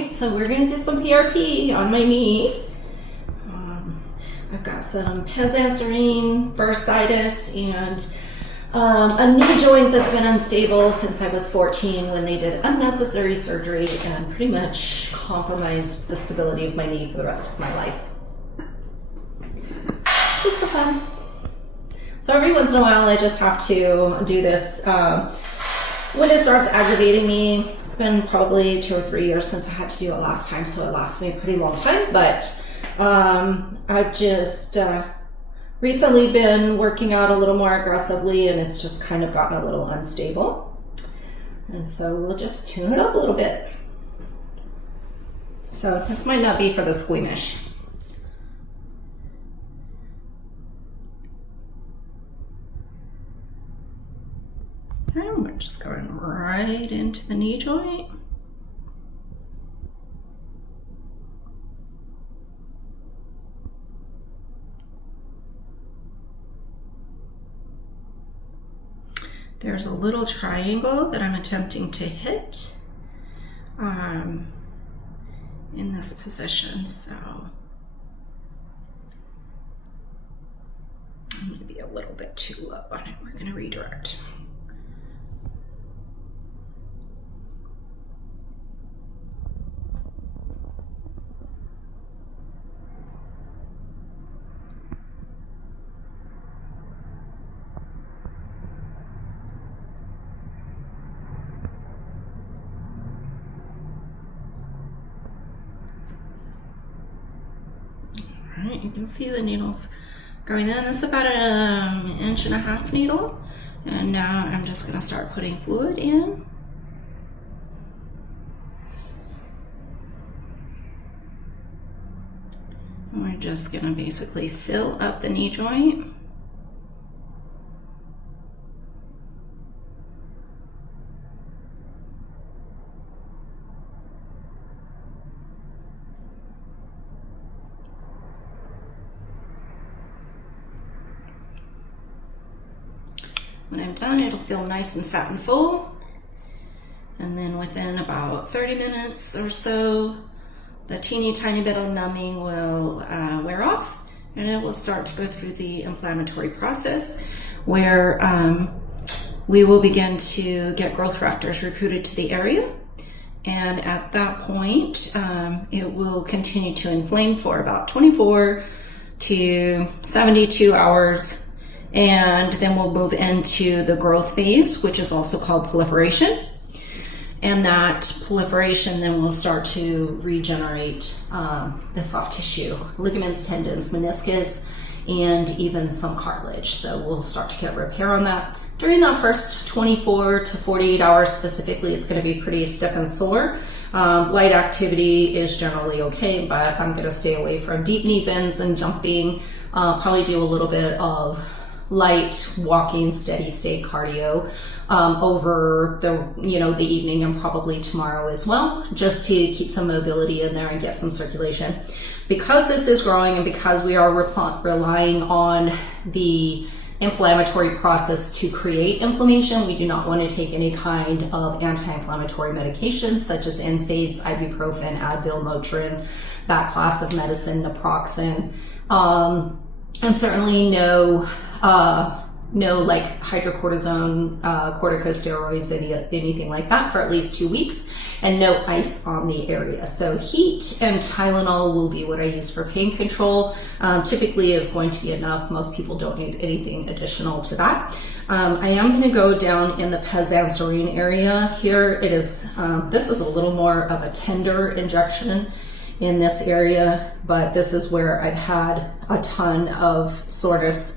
right, so we're going to do some PRP on my knee. I've got some pes-anserine, bursitis, and a knee joint that's been unstable since I was 14 when they did unnecessary surgery and pretty much compromised the stability of my knee for the rest of my life. Super fun. So every once in a while I just have to do this. When it starts aggravating me, it's been probably 2 or 3 years since I had to do it last time, so it lasts me a pretty long time, but I've just recently been working out a little more aggressively, and it's just kind of gotten a little unstable. And so we'll just tune it up a little bit. So this might not be for the squeamish. And we're just going right into the knee joint. There's a little triangle that I'm attempting to hit in this position, so I'm going to be a little bit too low on it. We're going to redirect. Alright, you can see the needles going in. This is about an 1.5 inch needle. And now I'm just going to start putting fluid in. And we're just going to basically fill up the knee joint. When I'm done, it'll feel nice and fat and full. And then within about 30 minutes or so, the teeny tiny bit of numbing will wear off, and it will start to go through the inflammatory process where we will begin to get growth factors recruited to the area. And at that point, it will continue to inflame for about 24 to 72 hours. And then we'll move into the growth phase, which is also called proliferation. And that proliferation then will start to regenerate the soft tissue, ligaments, tendons, meniscus, and even some cartilage. So we'll start to get repair on that. During that first 24 to 48 hours specifically, it's going to be pretty stiff and sore. Light activity is generally okay, but I'm going to stay away from deep knee bends and jumping. Probably do a little bit of light walking, steady state cardio over the evening and probably tomorrow as well, just to keep some mobility in there and get some circulation. Because this is growing and because we are relying on the inflammatory process to create inflammation, we do not want to take any kind of anti-inflammatory medications such as NSAIDs, ibuprofen, Advil, Motrin, that class of medicine, naproxen, and certainly no like hydrocortisone, corticosteroids, anything like that for at least 2 weeks, and no ice on the area. So heat and Tylenol will be what I use for pain control. Typically is going to be enough. Most people don't need anything additional to that. I am going to go down in the pes-anserine area. Here it is. This is a little more of a tender injection in this area, but this is where I've had a ton of soreness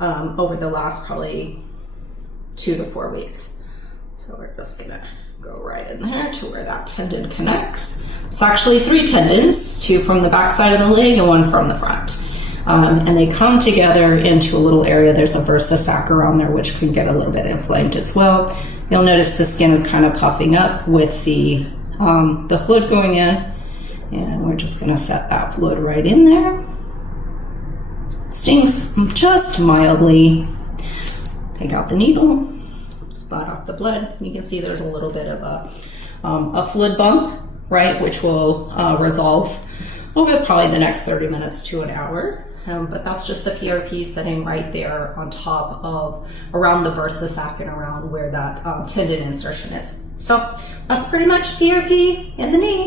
over the last probably 2 to 4 weeks. So we're just gonna go right in there to where that tendon connects. It's actually 3 tendons, 2 from the back side of the leg and 1 from the front. And they come together into a little area. There's a bursa sac around there, which can get a little bit inflamed as well. You'll notice the skin is kind of puffing up with the fluid going in. And we're just gonna set that fluid right in there. Stings just mildly. Take out the needle, spot off the blood. You can see there's a little bit of a fluid bump right, which will resolve over probably the next 30 minutes to an hour. But that's just the PRP sitting right there on top of, around the bursa sac and around where that tendon insertion is. So that's pretty much PRP in the knee.